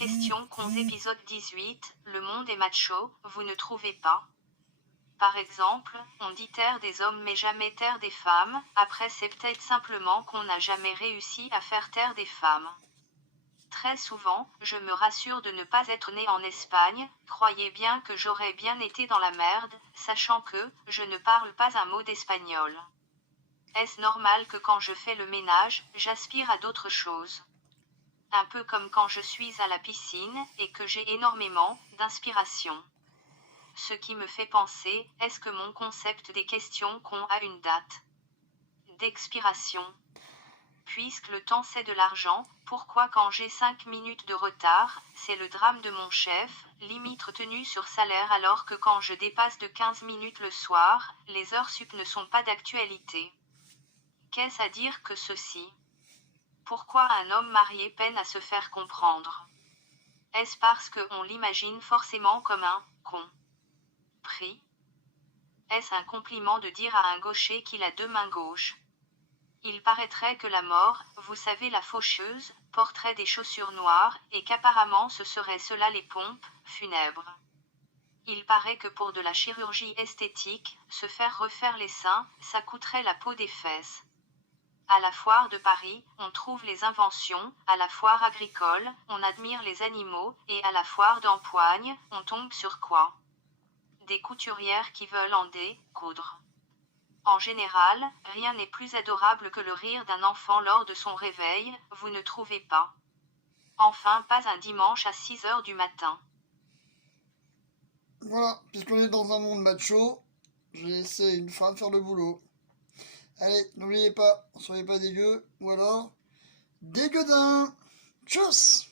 Question con épisode 18, le monde est macho, vous ne trouvez pas? Par exemple, on dit taire des hommes mais jamais taire des femmes, après c'est peut-être simplement qu'on n'a jamais réussi à faire taire des femmes. Très souvent, je me rassure de ne pas être né en Espagne, croyez bien que j'aurais bien été dans la merde, sachant que, je ne parle pas un mot d'espagnol. Est-ce normal que quand je fais le ménage, j'aspire à d'autres choses? Un peu comme quand je suis à la piscine, et que j'ai énormément d'inspiration. Ce qui me fait penser, est-ce que mon concept des questions qu'on a une date d'expiration? Puisque le temps c'est de l'argent, pourquoi quand j'ai 5 minutes de retard, c'est le drame de mon chef, limite retenu sur salaire alors que quand je dépasse de 15 minutes le soir, les heures sup ne sont pas d'actualité. Qu'est-ce à dire que ceci? Pourquoi un homme marié peine à se faire comprendre? Est-ce parce qu'on l'imagine forcément comme un con? Prix? Est-ce un compliment de dire à un gaucher qu'il a deux mains gauches? Il paraîtrait que la mort, vous savez la faucheuse, porterait des chaussures noires, et qu'apparemment ce serait cela les pompes funèbres. Il paraît que pour de la chirurgie esthétique, se faire refaire les seins, ça coûterait la peau des fesses. À la foire de Paris, on trouve les inventions, à la foire agricole, on admire les animaux, et à la foire d'Empoigne, on tombe sur quoi? Des couturières qui veulent en découdre. En général, rien n'est plus adorable que le rire d'un enfant lors de son réveil, vous ne trouvez pas? Enfin pas un dimanche à 6 heures du matin. Voilà, puisqu'on est dans un monde macho, j'ai laissé une femme faire le boulot. Allez, n'oubliez pas, soyez pas dégueu, ou alors, dégueudin. Tchuss!